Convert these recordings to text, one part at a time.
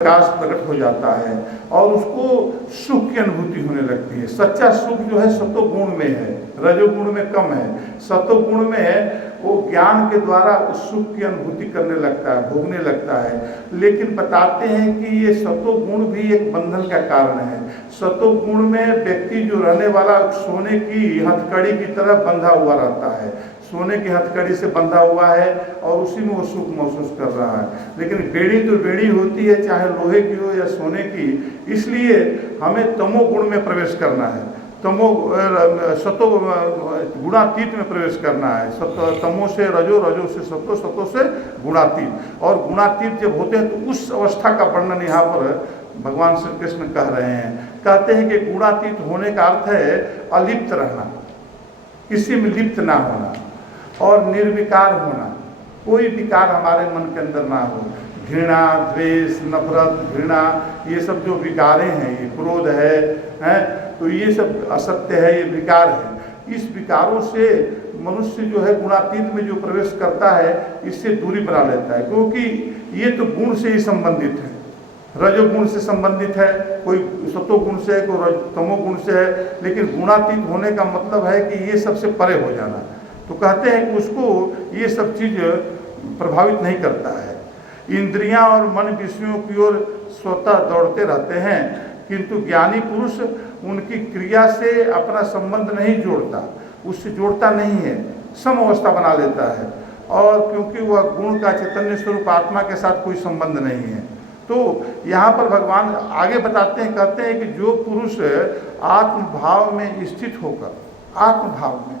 प्रकाश प्रकट हो जाता है और उसको सुख की अनुभूति होने लगती है। सच्चा सुख जो है सतोगुण में है, रजोगुण में कम है। सतोगुण में वो ज्ञान के द्वारा उस सुख की अनुभूति करने लगता है, भोगने लगता है। लेकिन बताते हैं कि ये सतोगुण भी एक बंधन का कारण है। सतोगुण में व्यक्ति जो रहने वाला सोने की हथकड़ी की तरह बंधा हुआ रहता है, सोने की हथकड़ी से बंधा हुआ है और उसी में वो सुख महसूस कर रहा है। लेकिन बेड़ी तो बेड़ी होती है, चाहे लोहे की हो या सोने की। इसलिए हमें तमोगुण में प्रवेश करना है, सतो गुणातीत में प्रवेश करना है। तमो से रजो, रजो से सतो, सतो से गुणातीत। और गुणातीत जब होते हैं तो उस अवस्था का वर्णन यहाँ पर भगवान श्री कृष्ण कह रहे हैं। कहते हैं कि गुणातीत होने का अर्थ है अलिप्त रहना, किसी में लिप्त ना होना और निर्विकार होना। कोई विकार हमारे मन के अंदर ना हो। घृणा, द्वेष, नफरत, घृणा, ये सब जो विकारें हैं, ये क्रोध है तो ये सब असत्य है, ये विकार है। इस विकारों से मनुष्य जो है गुणातीत में जो प्रवेश करता है, इससे दूरी बना लेता है। क्योंकि ये तो गुण से ही संबंधित है, रजोगुण से संबंधित है, कोई सतोगुण से है, कोई तमोगुण से है। लेकिन गुणातीत होने का मतलब है कि ये सबसे परे हो जाना। तो कहते हैं कि उसको ये सब चीज़ प्रभावित नहीं करता है। इंद्रियां और मन विषयों की ओर स्वतः दौड़ते रहते हैं, किंतु ज्ञानी पुरुष उनकी क्रिया से अपना संबंध नहीं जोड़ता, उससे जोड़ता नहीं है, सम अवस्था बना लेता है। और क्योंकि वह गुण का चैतन्य स्वरूप आत्मा के साथ कोई संबंध नहीं है। तो यहाँ पर भगवान आगे बताते हैं, कहते हैं कि जो पुरुष आत्मभाव में स्थित होकर, आत्मभाव में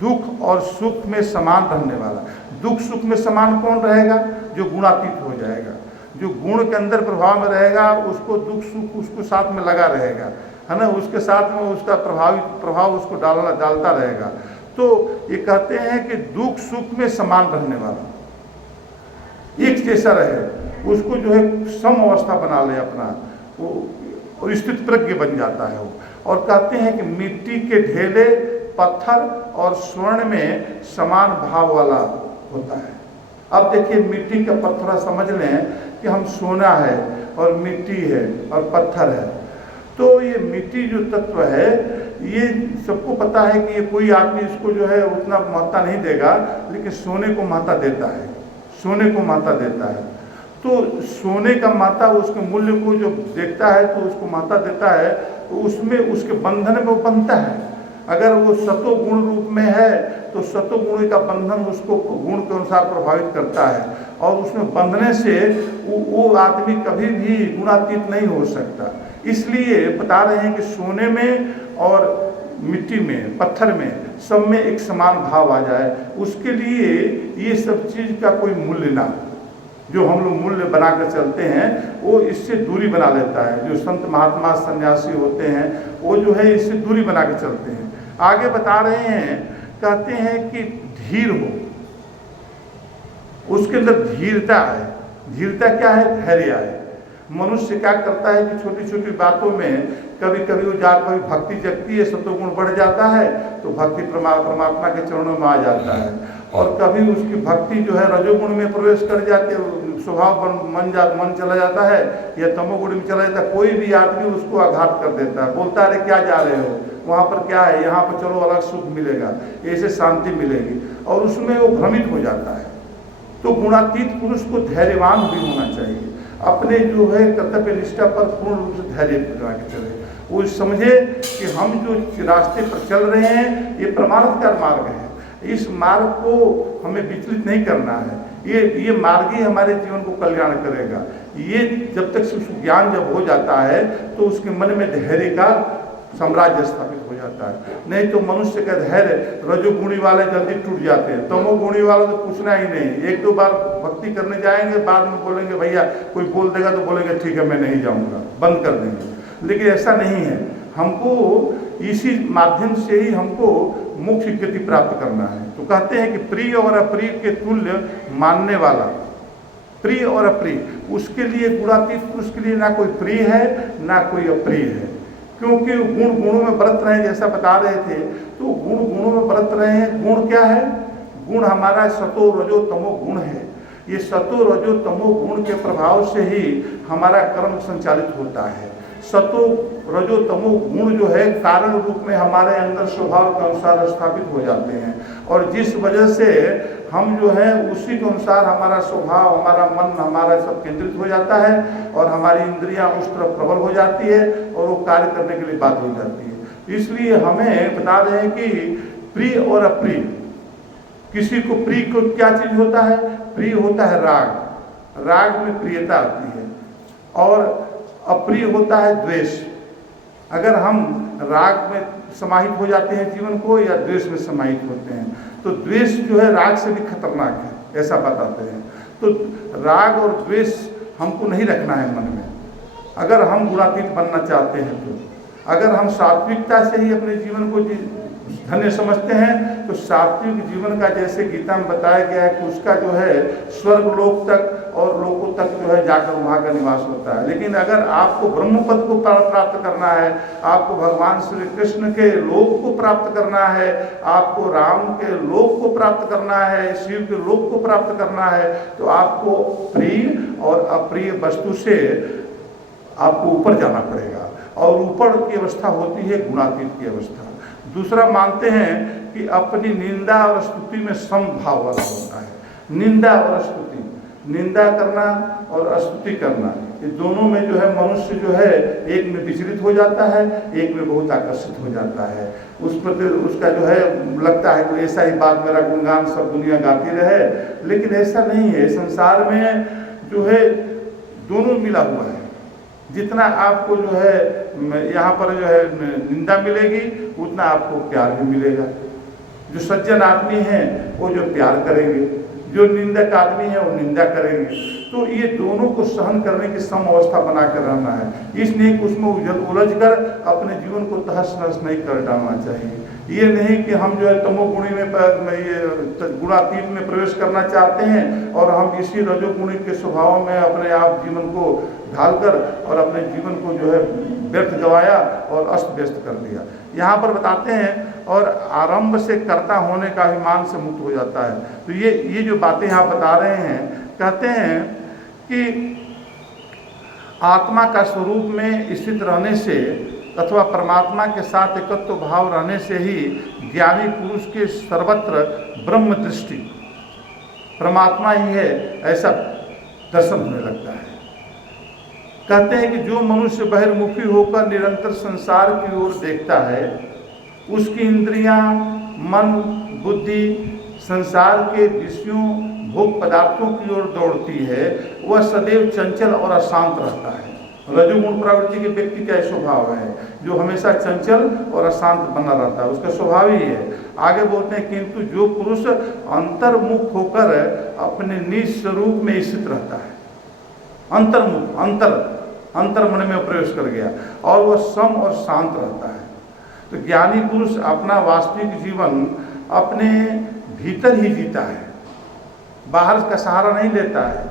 दुख और सुख में समान रहने वाला। दुख सुख में समान कौन रहेगा? जो गुणातीत हो जाएगा, जो गुण के अंदर प्रभाव में रहेगा, उसको दुख सुख उसको साथ में लगा रहेगा, है ना, उसके साथ में उसका प्रभाव उसको डालता रहेगा। तो ये कहते हैं कि दुख सुख में समान रहने वाला, एक जैसा रहे, उसको जो है सम अवस्था बना ले अपना, वो स्थित प्रज्ञ बन जाता है वो। और कहते हैं कि मिट्टी के ढेले, पत्थर और स्वर्ण में समान भाव वाला होता है। अब देखिए, मिट्टी का पत्थर समझ लें कि हम सोना है और मिट्टी है और पत्थर है। तो ये मिट्टी जो तत्व है, ये सबको पता है कि ये कोई आदमी इसको जो है उतना महत्ता नहीं देगा, लेकिन सोने को महत्ता देता है, सोने को महत्ता देता है। तो सोने का महत्ता उसके मूल्य को जो देखता है तो उसको महत्ता देता है, तो उसमें उसके बंधन में वो बनता है। अगर वो सतोगुण रूप में है तो सतोगुण का बंधन उसको गुण के अनुसार प्रभावित करता है, और उसमें बंधने से वो आदमी कभी भी गुणातीत नहीं हो सकता। इसलिए बता रहे हैं कि सोने में और मिट्टी में, पत्थर में, सब में एक समान भाव आ जाए, उसके लिए ये सब चीज़ का कोई मूल्य ना, जो हम लोग मूल्य बना कर चलते हैं, वो इससे दूरी बना लेता है। जो संत महात्मा सन्यासी होते हैं, वो जो है इससे दूरी बना के चलते हैं। आगे बता रहे हैं, कहते हैं कि धीर हो, उसके अंदर धीरता है। धीरता क्या है? धैर्य है। मनुष्य क्या करता है कि छोटी छोटी बातों में कभी कभी वो कभी भक्ति जगती है, सतोगुण बढ़ जाता है तो भक्ति परमात्मा के चरणों में आ जाता है, और कभी उसकी भक्ति जो है रजोगुण में प्रवेश कर जाती है, स्वभाव मन चला जाता है या तमोगुण में चला जाता है। कोई भी आदमी उसको आघात कर देता है, बोलता है अरे क्या जा रहे हो, वहाँ पर क्या है, यहाँ पर चलो अलग सुख मिलेगा, ऐसे शांति मिलेगी, और उसमें वो भ्रमित हो जाता है। तो गुणातीत पुरुष को धैर्यवान भी होना चाहिए, अपने जो है कर्तव्य निष्ठा पर पूर्ण रूप से धैर्य बना के चले। वो समझे कि हम जो रास्ते पर चल रहे हैं ये परमार्थकर मार्ग है, इस मार्ग को हमें विचलित नहीं करना है। ये मार्ग ही हमारे जीवन को कल्याण करेगा। ये जब तक ज्ञान जब हो जाता है तो उसके मन में धैर्य का साम्राज्य स्थापित हो जाता है। नहीं तो मनुष्य का धैर्य, रजोगुणी वाले जल्दी टूट जाते हैं, तमोगुणी वाले तो पूछना ही नहीं, एक दो बार भक्ति करने जाएंगे, बाद में बोलेंगे भैया कोई बोल देगा तो बोलेंगे ठीक है मैं नहीं जाऊंगा, बंद कर देंगे। लेकिन ऐसा नहीं है, हमको इसी माध्यम से ही हमको मोक्ष गति प्राप्त करना है। तो कहते हैं कि प्रिय और अप्रिय के तुल्य मानने वाला, प्रिय और अप्रिय, उसके लिए गुणातीत पुरुष के लिए ना कोई प्रिय है ना कोई अप्रिय है, क्योंकि गुण गुणों में बरत रहे हैं। जैसा बता रहे थे, तो गुण गुणों में बरत रहे हैं। गुण क्या है? गुण हमारा सतो रजो तमो गुण है। ये सतो रजो तमो गुण के प्रभाव से ही हमारा कर्म संचालित होता है। सतो रजो तमो गुण जो है कारण रूप में हमारे अंदर स्वभाव के अनुसार स्थापित हो जाते हैं, और जिस वजह से हम जो है उसी के अनुसार हमारा स्वभाव, हमारा मन, हमारा सब केंद्रित हो जाता है, और हमारी इंद्रियां उस तरफ प्रबल हो जाती है और वो कार्य करने के लिए बाध्य हो जाती है। इसलिए हमें बता रहे हैं कि प्रिय और अप्रिय, किसी को प्रिय को क्या चीज होता है? प्रिय होता है राग, राग में प्रियता आती है, और अप्रिय होता है द्वेष। अगर हम राग में समाहित हो जाते हैं जीवन को, या द्वेष में समाहित होते हैं, तो द्वेष जो है राग से भी खतरनाक है, ऐसा बताते हैं। तो राग और द्वेष हमको नहीं रखना है मन में, अगर हम गुणातीत बनना चाहते हैं तो। अगर हम सात्विकता से ही अपने जीवन को धन्य समझते हैं, तो सात्विक जीवन का जैसे गीता में बताया गया है कि उसका जो है स्वर्ग लोक तक और लोकों तक जो है जाकर वहाँ का निवास होता है। लेकिन अगर आपको ब्रह्म पद को प्राप्त करना है, आपको भगवान श्री कृष्ण के लोक को प्राप्त करना है, आपको राम के लोक को प्राप्त करना है, शिव के लोक को प्राप्त करना है, तो आपको प्रिय और अप्रिय वस्तु से आपको ऊपर जाना पड़ेगा, और ऊपर की अवस्था होती है गुणातीत की अवस्था। दूसरा मानते हैं कि अपनी निंदा और स्तुति में समभाव वाला होता है। निंदा और स्तुति, निंदा करना और स्तुति करना, ये दोनों में जो है मनुष्य जो है एक में विचलित हो जाता है, एक में बहुत आकर्षित हो जाता है। उस पर उसका जो है लगता है कि ऐसा ही बात मेरा गुणगान सब दुनिया गाती रहे, लेकिन ऐसा नहीं है। संसार में जो है दोनों मिला हुआ है। जितना आपको जो है यहाँ पर जो है निंदा मिलेगी, उतना आपको प्यार भी मिलेगा। जो सज्जन आदमी हैं वो जो प्यार करेंगे, जो निंदक आदमी है वो निंदा करेंगे। तो ये दोनों को सहन करने की सम अवस्था बना कर रहना है। इसलिए उसमें उलझ कर अपने जीवन को तहस नहस नहीं कर डालना चाहिए। ये नहीं कि हम जो है तमोगुणी में गुणातीत में प्रवेश करना चाहते हैं और हम इसी रजोगुणी के स्वभाव में अपने आप जीवन को ढालकर और अपने जीवन को जो है व्यर्थ गवाया और अस्त व्यस्त कर दिया। यहाँ पर बताते हैं और आरंभ से कर्ता होने का अभिमान से मुक्त हो जाता है। तो ये जो बातें यहाँ बता रहे हैं, कहते हैं कि आत्मा का स्वरूप में स्थित रहने से अथवा परमात्मा के साथ एकत्व भाव रहने से ही ज्ञानी पुरुष के सर्वत्र ब्रह्म दृष्टि, परमात्मा ही है, ऐसा दर्शन होने लगता है। कहते हैं कि जो मनुष्य बहिर्मुखी होकर निरंतर संसार की ओर देखता है, उसकी इंद्रियां, मन, बुद्धि संसार के विषयों, भोग पदार्थों की ओर दौड़ती है, वह सदैव चंचल और अशांत रहता है। रजोगुण प्रवृत्ति के व्यक्ति का स्वभाव है जो हमेशा चंचल और अशांत बना रहता है, उसका स्वभाव ही है। आगे बोलते हैं किंतु जो पुरुष अंतर्मुख होकर अपने निज स्वरूप में स्थित रहता है, अंतर्मुख, अंतर मन में प्रवेश कर गया और वह सम और शांत रहता है, तो ज्ञानी पुरुष अपना वास्तविक जीवन अपने भीतर ही जीता है, बाहर का सहारा नहीं लेता है।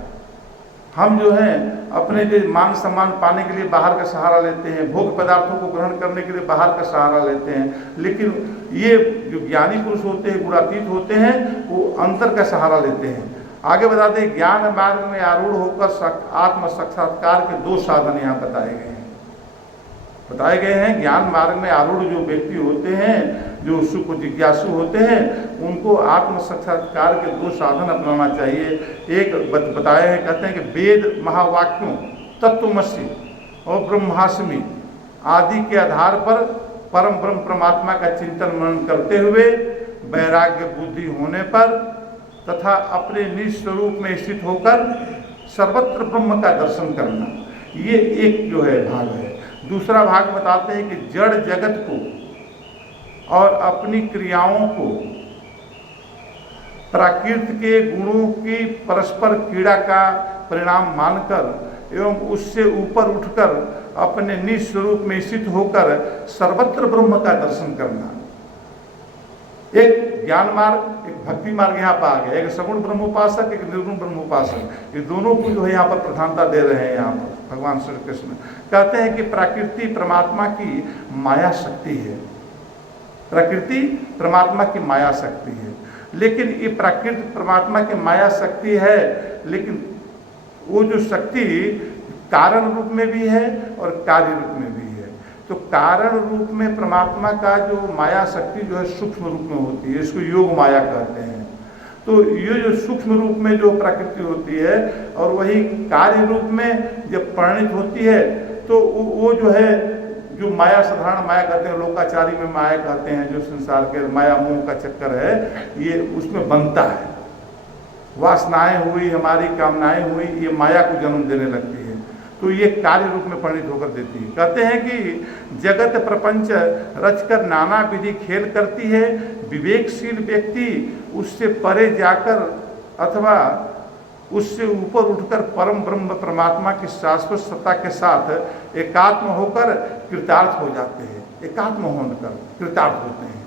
हम जो है अपने जो मान सम्मान पाने के लिए बाहर का सहारा लेते हैं, भोग पदार्थों को ग्रहण करने के लिए बाहर का सहारा लेते हैं, लेकिन ये जो ज्ञानी पुरुष होते हैं, गुणातीत होते हैं, वो अंतर का सहारा लेते हैं। आगे बताते हैं ज्ञान मार्ग में आरूढ़ होकर आत्म साक्षात्कार के दो साधन यहाँ बताए गए हैं। ज्ञान मार्ग में आरूढ़ जो व्यक्ति होते हैं, जो सुख जिज्ञासु होते हैं, उनको आत्म साक्षात्कार के दो साधन अपनाना चाहिए। एक बताए हैं, कहते हैं कि वेद महावाक्यों तत्वमसि और ब्रह्मास्मि आदि के आधार पर परम ब्रह्म परमात्मा का चिंतन मनन करते हुए वैराग्य बुद्धि होने पर तथा अपने निज स्वरूप में स्थित होकर सर्वत्र ब्रह्म का दर्शन करना, ये एक जो है भाग है। दूसरा भाग बताते हैं कि जड़ जगत को और अपनी क्रियाओं को प्राकृत के गुणों की परस्पर क्रीड़ा का परिणाम मानकर एवं उससे ऊपर उठकर अपने निज स्वरूप में स्थित होकर सर्वत्र ब्रह्म का दर्शन करना। एक ज्ञान मार्ग, एक भक्ति मार्ग यहाँ पर आ गया। एक सगुण ब्रह्मोपासक, एक निर्गुण ब्रह्मोपासक, ये दोनों को जो है यहाँ पर प्रधानता दे रहे हैं। यहाँ पर भगवान श्री कृष्ण कहते हैं कि प्रकृति परमात्मा की माया शक्ति है, प्रकृति परमात्मा की माया शक्ति है, लेकिन ये प्राकृतिक परमात्मा की माया शक्ति है, लेकिन वो जो शक्ति कारण रूप में भी है और कार्य रूप में भी है। तो कारण रूप में परमात्मा का जो माया शक्ति जो है सूक्ष्म रूप में होती है, इसको योग माया कहते हैं। तो ये जो सूक्ष्म रूप में जो प्रकृति होती है और वही कार्य रूप में जब परिणित होती है तो वो जो है जो माया, साधारण माया कहते हैं, लोकाचारी में माया कहते हैं, जो संसार के माया मोह का चक्कर है, ये उसमें बनता है। वासनाएं हुई, हमारी कामनाएं हुई, ये माया को जन्म देने लगती है, तो ये कार्य रूप में परिणित होकर देती है। कहते हैं कि जगत प्रपंच रचकर नाना विधि खेल करती है, विवेकशील व्यक्ति उससे परे जाकर अथवा उससे ऊपर उठकर परम ब्रह्म परमात्मा की शाश्वत सत्ता के साथ एकात्म होकर कृतार्थ हो जाते हैं। एकात्म होकर कृतार्थ होते हैं,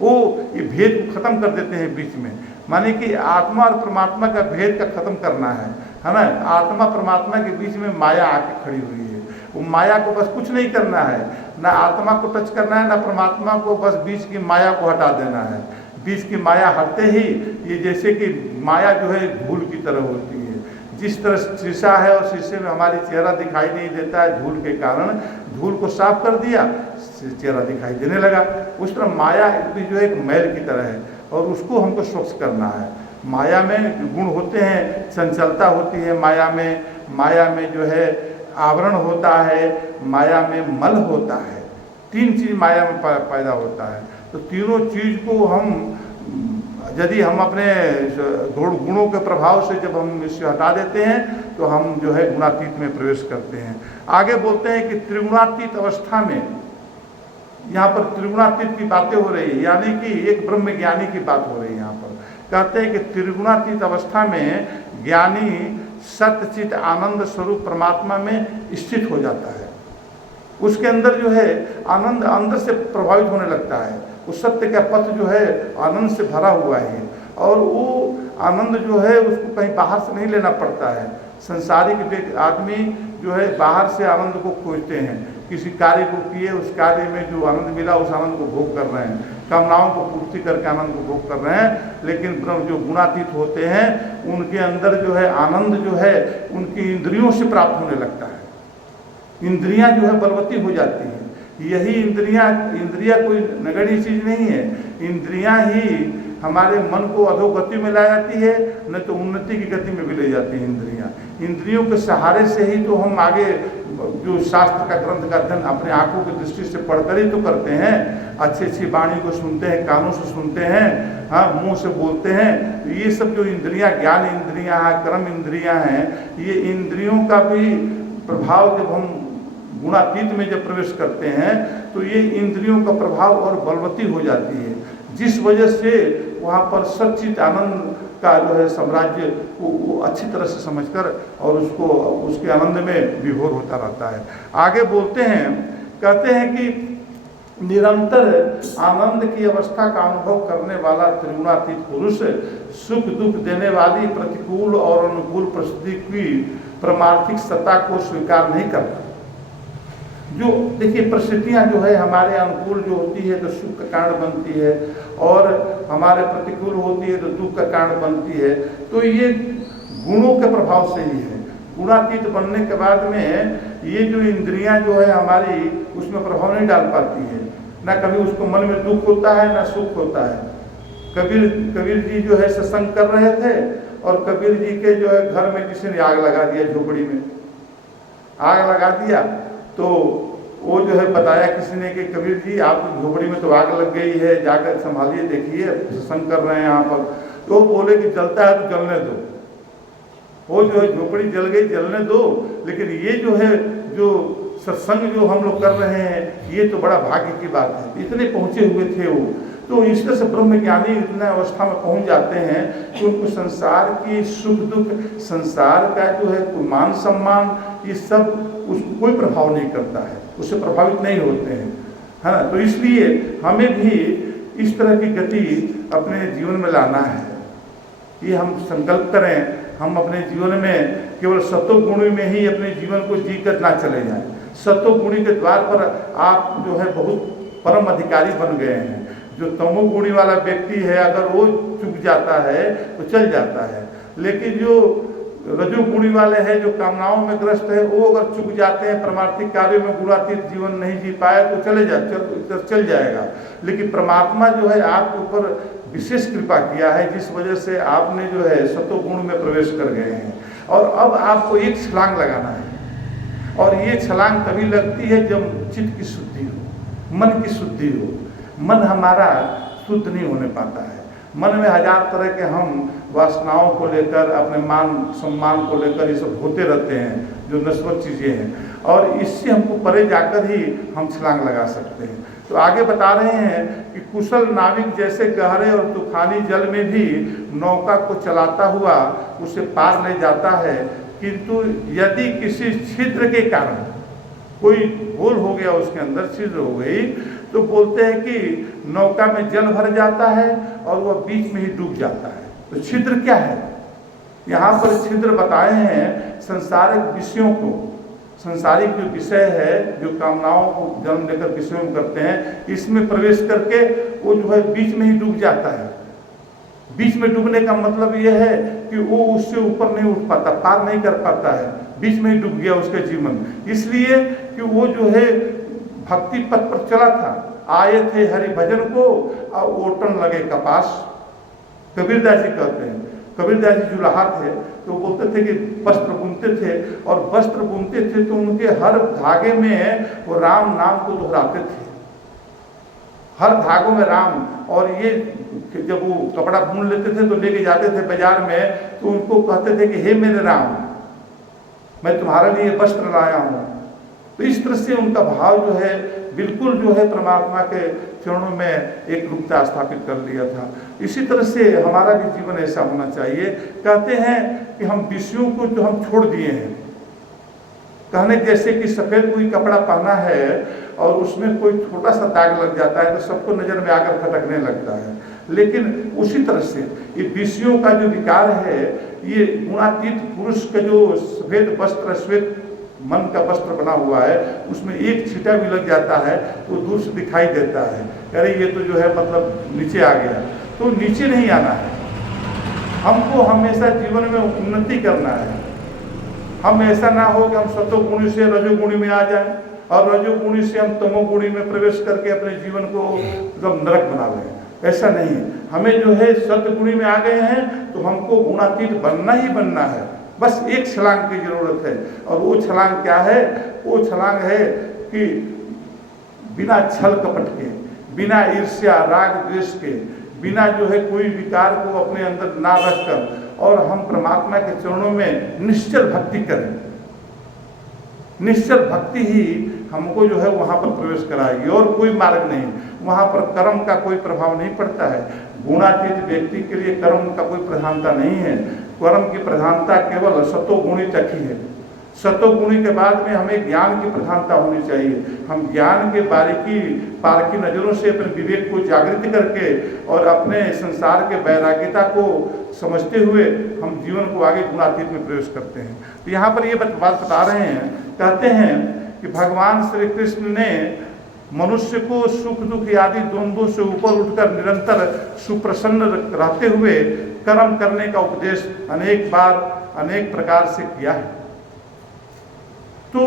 वो ये भेद को खत्म कर देते हैं बीच में। माने कि आत्मा और परमात्मा का भेद का खत्म करना है ना। आत्मा परमात्मा के बीच में माया आके खड़ी हुई है, वो माया को बस कुछ नहीं करना है, ना आत्मा को टच करना है, ना परमात्मा को, बस बीच की माया को हटा देना है। बीच की माया हटते ही ये जैसे कि माया जो है धूल की तरह होती है। जिस तरह शीशा है और शीशे में हमारी चेहरा दिखाई नहीं देता है धूल के कारण, धूल को साफ कर दिया, चेहरा दिखाई देने लगा। उस तरह माया भी जो है एक मैल की तरह है और उसको हमको स्वच्छ करना है। माया में गुण होते हैं, चंचलता होती है माया में जो है आवरण होता है, माया में मल होता है, तीन चीज माया में पैदा होता है। तो तीनों चीज को हम यदि हम अपने गुणों के प्रभाव से जब हम इससे हटा देते हैं तो हम जो है गुणातीत में प्रवेश करते हैं। आगे बोलते हैं कि त्रिगुणातीत अवस्था में, यहाँ पर त्रिगुणातीत की बातें हो रही है, यानी कि एक ब्रह्म ज्ञानी की बात हो रही है। यहाँ पर कहते हैं कि त्रिगुणातीत अवस्था में ज्ञानी सत्यचित आनंद स्वरूप परमात्मा में स्थित हो जाता है। उसके अंदर जो है आनंद अंदर से प्रभावित होने लगता है। उस सत्य का पथ जो है आनंद से भरा हुआ है और वो आनंद जो है उसको कहीं बाहर से नहीं लेना पड़ता है। संसारिक आदमी जो है बाहर से आनंद को खोजते हैं, किसी कार्य को किए, उस कार्य में जो आनंद मिला उस आनंद को भोग कर रहे हैं, कामनाओं को पूर्ति करके आनंद को भोग कर रहे हैं। लेकिन जो गुणातीत होते हैं उनके अंदर जो है आनंद जो है उनकी इंद्रियों से प्राप्त होने लगता है। इंद्रियां जो है बलवती हो जाती हैं। यही इंद्रियां कोई नगण्य चीज नहीं है। इंद्रियां ही हमारे मन को अधोगति में ला जाती है, न तो उन्नति की गति में भी ले जाती है। इंद्रियों के सहारे से ही तो हम आगे जो शास्त्र का ग्रंथ का अध्ययन अपने आंखों की दृष्टि से पढ़कर ही तो करते हैं। अच्छी अच्छी वाणी को सुनते हैं, कानों से सुनते हैं, हाँ, मुंह से बोलते हैं। तो ये सब जो इंद्रियां, ज्ञान इंद्रियां हैं, कर्म इंद्रियां हैं, ये इंद्रियों का भी प्रभाव जब हम गुणातीत में जब प्रवेश करते हैं तो ये इंद्रियों का प्रभाव और बलवती हो जाती है, जिस वजह से वहाँ पर सच्चित आनंद का जो है साम्राज्य वो अच्छी तरह से समझकर और उसको उसके आनंद में विभोर होता रहता है। आगे बोलते हैं, कहते हैं कि निरंतर आनंद की अवस्था का अनुभव करने वाला त्रिगुणातीत पुरुष सुख दुख देने वाली प्रतिकूल और अनुकूल परिस्थिति की परमार्थिक सत्ता को स्वीकार नहीं करता। जो देखिए परिस्थितियाँ जो है हमारे अनुकूल जो होती है तो सुख का कारण बनती है और हमारे प्रतिकूल होती है तो दुख का कारण बनती है। तो ये गुणों के प्रभाव से ही है। गुणातीत बनने के बाद में ये जो इंद्रियां जो है हमारी उसमें प्रभाव नहीं डाल पाती है। ना कभी उसको मन में दुख होता है ना सुख होता है। कबीर जी जो है सत्संग कर रहे थे और कबीर जी के जो है घर में किसी ने आग लगा दिया, झोपड़ी में आग लगा दिया। तो वो जो है बताया किसी ने कि कबीर जी आपकी झोपड़ी में तो आग लग गई है, जाकर संभालिए, देखिए सत्संग कर रहे हैं यहाँ पर। तो बोले कि जलता है तो जलने दो। वो जो है झोपड़ी जल गई, जलने दो, लेकिन ये जो है जो सत्संग जो हम लोग कर रहे हैं ये तो बड़ा भाग्य की बात है। इतने पहुँचे हुए थे वो। तो इस तरह से ब्रह्मज्ञानी इतना अवस्था में पहुँच जाते हैं कि उनको संसार की सुख दुख, संसार का जो है कोई मान सम्मान, ये सब उसको कोई प्रभाव नहीं करता है, उससे प्रभावित नहीं होते हैं, है ना। तो इसलिए हमें भी इस तरह की गति अपने जीवन में लाना है। ये हम संकल्प करें, हम अपने जीवन में केवल सत्वगुणी में ही अपने जीवन को जीकर ना चले जाएं। सत्वगुणी के द्वार पर आप जो है बहुत परम अधिकारी बन गए हैं। जो तमोगुणी वाला व्यक्ति है अगर वो चूक जाता है तो चल जाता है, लेकिन जो रजोगुणी वाले हैं जो कामनाओं में ग्रस्त है वो अगर चूक जाते हैं, परमार्थिक कार्यों में गुणातीत जीवन नहीं जी पाए तो चल जाएगा। लेकिन परमात्मा जो है आपके ऊपर विशेष कृपा किया है, जिस वजह से आपने जो है सतोगुण में प्रवेश कर गए हैं। और अब आपको एक छलांग लगाना है, और ये छलांग तभी लगती है जब चित्त की शुद्धि हो, मन की शुद्धि हो। मन हमारा शुद्ध नहीं होने पाता है, मन में हजार तरह के हम वासनाओं को लेकर, अपने मान सम्मान को लेकर ये सब होते रहते हैं जो नश्वर चीज़ें हैं, और इससे हमको परे जाकर ही हम छलांग लगा सकते हैं। तो आगे बता रहे हैं कि कुशल नाविक जैसे गहरे और तूफानी जल में भी नौका को चलाता हुआ उसे पार ले जाता है, किंतु यदि किसी छिद्र के कारण कोई होल हो गया, उसके अंदर छिद्र हो गई, तो बोलते हैं कि नौका में जल भर जाता है और वह बीच में ही डूब जाता है। तो छिद्र क्या है? यहाँ पर छिद्र बताए हैं संसारिक विषयों को, संसारिक जो विषय है, जो कामनाओं को जन्म लेकर विषयों में करते हैं, इसमें प्रवेश करके वो जो है बीच में ही डूब जाता है। बीच में डूबने का मतलब यह है कि वो उससे ऊपर नहीं उठ पाता, पार नहीं कर पाता है, बीच में ही डूब गया उसका जीवन। इसलिए कि वो जो है भक्ति पथ पर चला था, आए थे हरि भजन को और ओटन लगे कपास। कबीरदास जी कहते हैं, कबीरदास जी जुलाहा थे तो बोलते थे कि वस्त्र बुनते थे, और वस्त्र बुनते थे तो उनके हर धागे में वो राम नाम को दोहराते थे, हर धागों में राम। और ये जब वो कपड़ा बुन लेते थे तो लेके जाते थे बाजार में, तो उनको कहते थे कि हे मेरे राम, मैं तुम्हारे लिए वस्त्र लाया हूँ। तो इस तरह से उनका भाव जो है बिल्कुल जो है परमात्मा के चरणों में एक रूपता स्थापित कर लिया था। इसी तरह से हमारा भी जीवन ऐसा होना चाहिए। कहते हैं कि हम विषयों को जो हम छोड़ दिए हैं, कहने जैसे कि सफ़ेद कोई कपड़ा पहना है और उसमें कोई छोटा सा दाग लग जाता है तो सबको नज़र में आकर खटकने लगता है, लेकिन उसी तरह से ये विषयों का जो विकार है, ये गुणातीत पुरुष का जो सफ़ेद वस्त्र, श्वेत मन का वस्त्र बना हुआ है, उसमें एक छींटा भी लग जाता है तो दूर से दिखाई देता है, अरे ये तो जो है मतलब नीचे आ गया। तो नीचे नहीं आना है, हमको हमेशा जीवन में उन्नति करना है। हम ऐसा ना हो कि हम सतोगुणी से रजोगुणी में आ जाएं और रजोगुणी से हम तमोगुणी में प्रवेश करके अपने जीवन को एकदम नरक बना लें। ऐसा नहीं, हमें जो है सतगुणी में आ गए हैं तो हमको गुणातीत बनना ही बनना है। बस एक छलांग की जरूरत है, और वो छलांग क्या है? वो छलांग है कि बिना छल कपट के, बिना ईर्ष्या राग द्वेष के, बिना जो है कोई विकार को अपने अंदर ना रखकर, और हम परमात्मा के चरणों में निश्चल भक्ति करें। निश्चल भक्ति ही हमको जो है वहाँ पर प्रवेश कराएगी, और कोई मार्ग नहीं। वहाँ पर कर्म का कोई प्रभाव नहीं पड़ता है। गुणातीत व्यक्ति के लिए कर्म का कोई प्रधानता नहीं है। कर्म की प्रधानता केवल सतोगुणी तक ही है। सतोगुणी के बाद में हमें ज्ञान की प्रधानता होनी चाहिए। हम ज्ञान के पारखी नज़रों से अपने विवेक को जागृत करके और अपने संसार के वैराग्यता को समझते हुए हम जीवन को आगे गुणातीत में प्रवेश करते हैं। तो यहाँ पर ये बात बता रहे हैं, कहते हैं कि भगवान श्री कृष्ण ने मनुष्य को सुख दुख आदि द्वंद्वों से ऊपर उठकर निरंतर सुप्रसन्न रहते हुए कर्म करने का उपदेश अनेक बार अनेक प्रकार से किया है। तो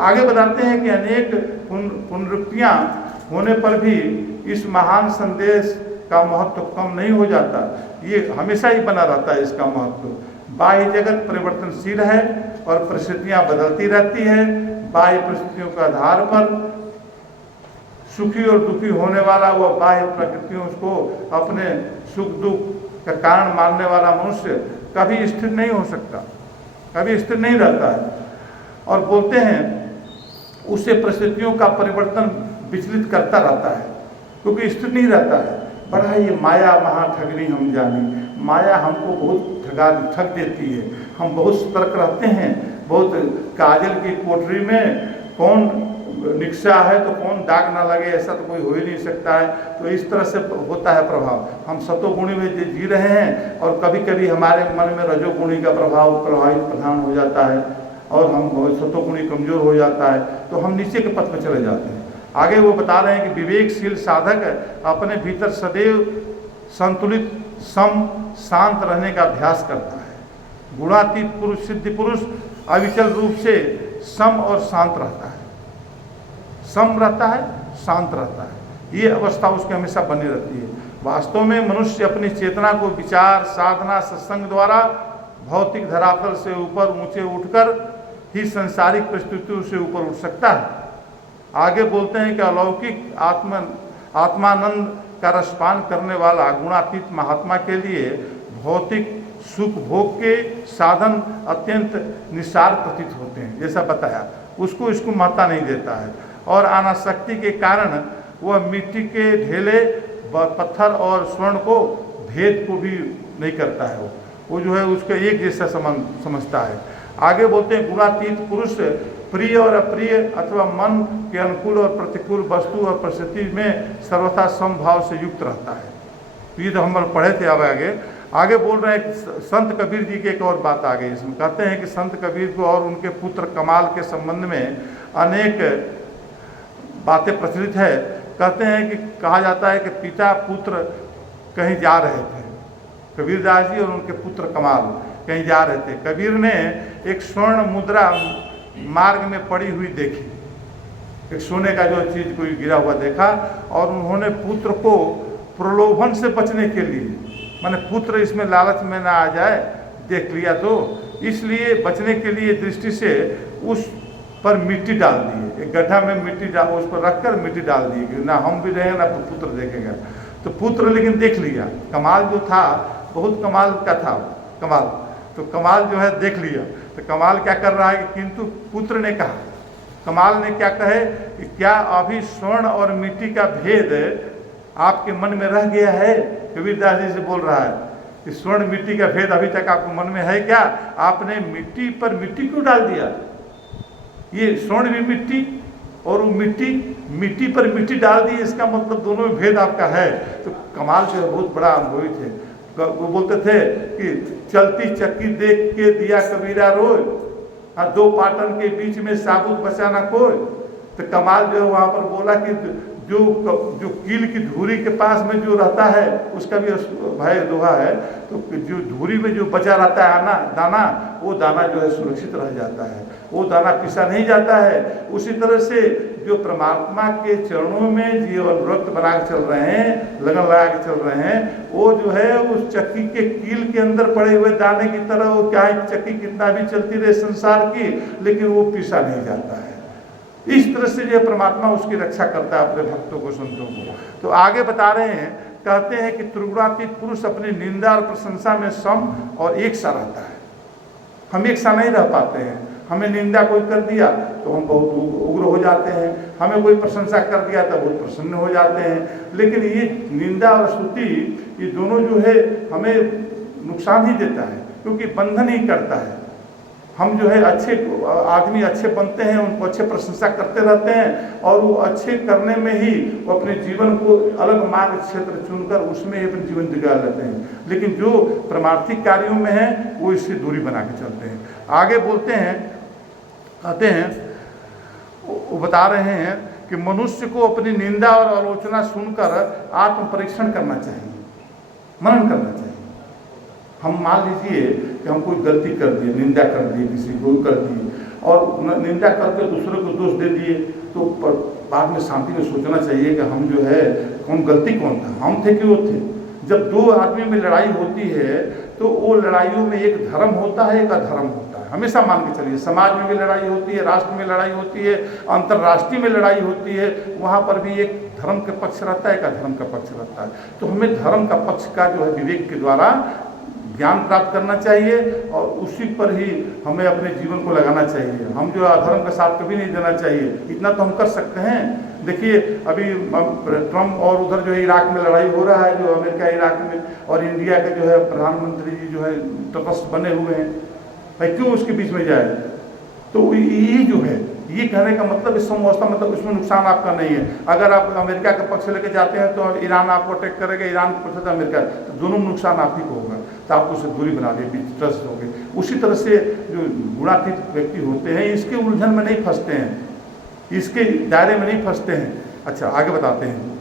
आगे बताते हैं कि अनेक पुनरुक्तियां होने पर भी इस महान संदेश का महत्व कम नहीं हो जाता, ये हमेशा ही बना रहता है इसका महत्व। बाह्य जगत परिवर्तनशील है और परिस्थितियां बदलती रहती है। बाह्य परिस्थितियों के आधार पर सुखी और दुखी होने वाला वह बाह्य प्रकृतियों को अपने सुख दुख का कारण मानने वाला मनुष्य कभी स्थिर नहीं हो सकता, कभी स्थिर नहीं रहता है। और बोलते हैं उससे परिस्थितियों का परिवर्तन विचलित करता रहता है, क्योंकि स्थिर नहीं रहता है। बड़ा ये माया महा ठगनी हम जानी, माया हमको बहुत ठग देती है। हम बहुत सतर्क रहते हैं, बहुत काजल की कोठरी में कौन निक्शा है तो कौन दाग ना लगे, ऐसा तो कोई हो ही नहीं सकता है। तो इस तरह से होता है प्रभाव। हम सतोगुणी में जी रहे हैं और कभी कभी हमारे मन में रजोगुणी का प्रभाव प्रधान हो जाता है और हम सतोगुणी कमजोर हो जाता है, तो हम नीचे के पथ पर चले जाते हैं। आगे वो बता रहे हैं कि विवेकशील साधक अपने भीतर सदैव संतुलित, सम, शांत रहने का अभ्यास करता है। गुणातीत पुरुष, सिद्धि पुरुष अविचल रूप से सम और शांत रहता है, सम रहता है, शांत रहता है। ये अवस्था उसकी हमेशा बनी रहती है। वास्तव में मनुष्य अपनी चेतना को विचार, साधना, सत्संग द्वारा भौतिक धरातल से ऊपर ऊंचे उठकर ही सांसारिक परिस्थितियों से ऊपर उठ सकता है। आगे बोलते हैं कि अलौकिक आत्मानंद का रसपान करने वाला गुणातीत महात्मा के लिए भौतिक सुख भोग के साधन अत्यंत निस्सार प्रतीत होते हैं। जैसा बताया, उसको इसको महत्ता नहीं देता है, और अनासक्ति के कारण वह मिट्टी के ढेले, पत्थर और स्वर्ण को भेद को भी नहीं करता है। वो जो है उसका एक जैसा समझता है। आगे बोलते हैं गुणातीत पुरुष प्रिय और अप्रिय अथवा मन के अनुकूल और प्रतिकूल वस्तु और परिस्थिति में सर्वथा समभाव से युक्त रहता है। तो ये तो हम लोग पढ़े थे। अब आगे बोल रहे हैं कि संत कबीर जी की एक और बात आ गई इसमें। कहते हैं कि संत कबीर को और उनके पुत्र कमाल के संबंध में अनेक बातें प्रचलित है। कहते हैं कि कहा जाता है कि पिता पुत्र कहीं जा रहे थे, कबीरदास जी और उनके पुत्र कमाल कहीं जा रहे थे। कबीर ने एक स्वर्ण मुद्रा मार्ग में पड़ी हुई देखी, एक सोने का जो चीज कोई गिरा हुआ देखा, और उन्होंने पुत्र को प्रलोभन से बचने के लिए, माने पुत्र इसमें लालच में ना आ जाए, देख लिया तो इसलिए बचने के लिए दृष्टि से उस पर मिट्टी डाल दी, एक गड्ढा में मिट्टी डाल, उस पर रखकर मिट्टी डाल दी कि ना हम भी रहेंगे ना पुत्र देखेगा। तो पुत्र लेकिन देख लिया, कमाल जो था बहुत कमाल का था कमाल, तो कमाल जो है देख लिया। तो कमाल क्या कर रहा है कि किंतु पुत्र ने कहा, कमाल ने क्या कहे कि क्या अभी स्वर्ण और मिट्टी का भेद आपके मन में रह गया है? कबीरदास जी से बोल रहा है कि स्वर्ण मिट्टी का भेद अभी तक आपके मन में है क्या? आपने मिट्टी पर मिट्टी क्यों डाल दिया? ये स्वर्ण भी मिट्टी और वो मिट्टी पर मिट्टी डाल दी, इसका मतलब दोनों में भेद आपका है। तो कमाल जो है बहुत बड़ा अनुभवी थे। वो बोलते थे कि चलती चक्की देख के दिया कबीरा रोय, दो पाटन के बीच में साबुत बचा ना कोई। तो कमाल जो है वहाँ पर बोला कि जो कील की धुरी के पास में जो रहता है उसका भी भाई दोहा है, तो जो धुरी में जो बचा रहता है दाना, वो दाना जो है सुरक्षित रह जाता है, वो दाना पिसा नहीं जाता है। उसी तरह से जो परमात्मा के चरणों में जीवन व्रत बना के चल रहे हैं, लगन लगा के चल रहे हैं, वो जो है उस चक्की के कील के अंदर पड़े हुए दाने की तरह, वो क्या है चक्की कितना भी चलती रहे संसार की, लेकिन वो पिसा नहीं जाता है। इस तरह से जो परमात्मा उसकी रक्षा करता है अपने भक्तों को, संतों को। तो आगे बता रहे हैं, कहते हैं कि त्रिगुणातीत पुरुष अपनी निंदा और प्रशंसा में सम और एक सा रहता है। हम एक सा नहीं रह पाते हैं। हमें निंदा कोई कर दिया तो हम बहुत उग्र हो जाते हैं, हमें कोई प्रशंसा कर दिया तो बहुत प्रसन्न हो जाते हैं। लेकिन ये निंदा और स्तुति, ये दोनों जो है हमें नुकसान ही देता है, क्योंकि बंधन ही करता है। हम जो है अच्छे आदमी अच्छे बनते हैं, उनको अच्छे प्रशंसा करते रहते हैं, और वो अच्छे करने में ही वो अपने जीवन को अलग मार्ग क्षेत्र चुनकर उसमें ही अपने जीवन गुजार लेते हैं। लेकिन जो परमार्थिक कार्यों में है वो इससे दूरी बना के चलते हैं। आगे बोलते हैं, कहते हैं, वो बता रहे हैं कि मनुष्य को अपनी निंदा और आलोचना सुनकर आत्म परीक्षण करना चाहिए, मनन करना चाहिए। हम मान लीजिए कि हम कोई गलती कर दिए, निंदा कर दी, किसी को कर दी, और निंदा करके दूसरे को दोष दे दिए, तो बाद में शांति में सोचना चाहिए कि हम जो है गलती कौन था, हम थे कि वो थे। जब दो आदमी में लड़ाई होती है तो वो लड़ाइयों में एक धर्म होता है, एक अधर्म होता है। हमेशा मान के चलिए, समाज में भी लड़ाई होती है, राष्ट्र में लड़ाई होती है, अंतर्राष्ट्रीय में लड़ाई होती है, वहाँ पर भी एक धर्म का पक्ष रहता है, एक अधर्म का पक्ष रहता है। तो हमें धर्म का पक्ष का जो है विवेक के द्वारा ज्ञान प्राप्त करना चाहिए, और उसी पर ही हमें अपने जीवन को लगाना चाहिए। हम जो अधर्म का साथ कभी नहीं देना चाहिए। इतना तो हम कर सकते हैं। देखिए अभी ट्रम्प और उधर जो है इराक में लड़ाई हो रहा है, जो अमेरिका इराक में, और इंडिया के जो है प्रधानमंत्री जी जो है तटस्थ बने हुए हैं। भाई क्यों उसके बीच में जाए? तो ये जो है, ये कहने का मतलब इस समवस्था, मतलब इसमें नुकसान आपका नहीं है। अगर आप अमेरिका का पक्ष लेके जाते हैं तो ईरान आपको अटैक करेगा, ईरान को पक्ष अमेरिका, तो दोनों नुकसान आप ही को होगा। तो आपको उससे दूरी बना दी, ट्रस्ट हो गई। उसी तरह से जो गुणातीत व्यक्ति होते हैं इसके उलझन में नहीं फंसते हैं, इसके दायरे में नहीं फंसते हैं। अच्छा आगे बताते हैं।